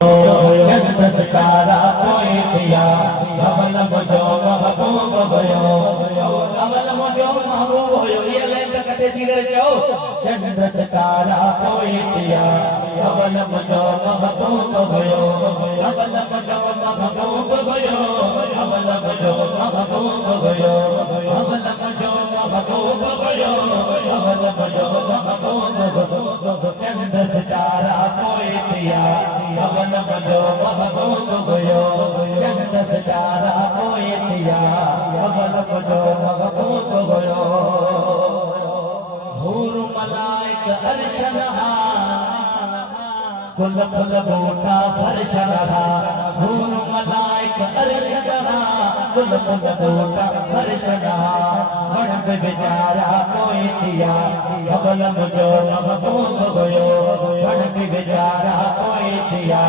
चंद्रस्कारा कोई थिया अवल मुझो महबूब भयो अवल मुझो महबूब भयो ये लाइन तक कटे धीरे जाओ चंद्रस्कारा कोई थिया अवल मुझो महबूब भयो अवल मुझो महबूब भयो अवल मुझो महबूब भयो अवल मुझो महबूब भयो अवल मुझो महबूब भयो चंद्रस्कारा कोई थिया अवल मुझो महबूब भयो चंद्रस्कारा कोई थिया अवल मुझो महबूब भयो हूर मलाइक अर्श रहा कुल कुल बूटा फर्श रहा हूर मलाइक अर्श रहा कुल कुल बूटा फर्श रहा बड़ बेचारा कोई थिया अवल मुझो महबूब भयो बड़ बेचारा कोई थिया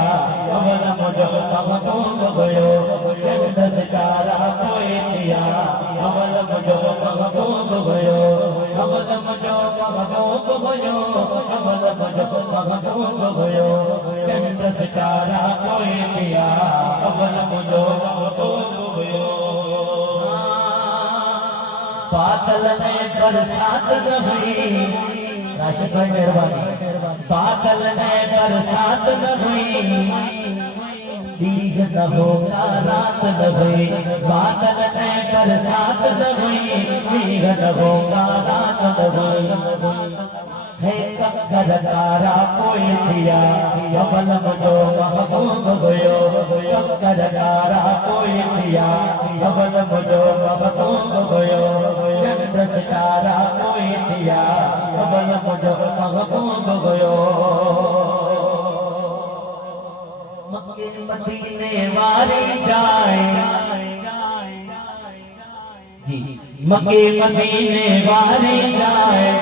अवल मुझो महबूब भयो चंद्रस्कारा कोई थिया अवल मुझो महबूब भयो अवल मुझो महबूब भयो अवल मुझो महबूब भयो चंद्रस्कारा कोई थिया अवल मुझो महबूब भयो बादल ने बरसात न हुई राशिद भाई मेहरबानी बादल ने बरसात न हुई दीघ न होगा रात न हुई बादल ने बरसात न हुई दीघ न होगा रात न हुई है कक्कर तारा कोई थिया अवल मुझो महबूब भयो कक्कर तारा कोई थिया अवल मुझो महबूब भयो चंद्रस्कारा कोई थिया अवल मुझो महबूब भयो मक्के मदीने वाली जाए जी मक्के मदीने वाली जाए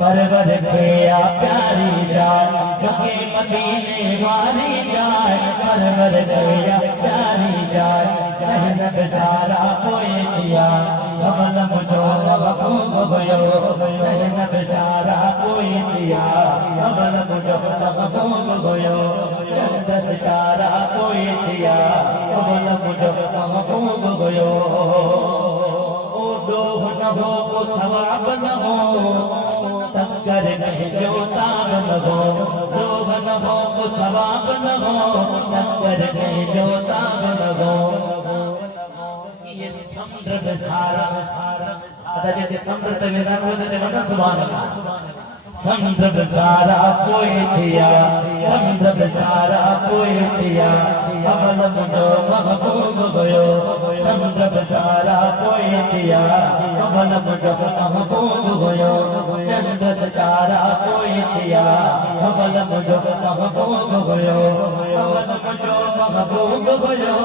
परवर खेया प्यारी जाए मक्के मदीने वाली जाए परवर खेया प्यारी जाए सहनब सारा कोई थिया अवल मुझो महबूब भयो सहनब सारा कोई थिया अवल मुझो महबूब भयो चंद्रस्कारा कोई थिया अवल मुझो महबूब भयो ओ डोह न हो वो सवाब न हो टक्कर नहीं जो ताब न हो डोह न हो वो सवाब न हो टक्कर नहीं जो ताब न हो ये समुद्र सारा आता जैसे समुद्र मैदान होते थे मतलब सुभान अल्लाह समुद्र सारा कोई थिया समुद्र सारा कोई थिया अवल मुझो महबूब भयो समुद्र सारा कोई थिया अवल मुझो महबूब भयो चंद्रस्कारा कोई थिया अवल मुझो महबूब भयो अवल मुझो महबूब भयो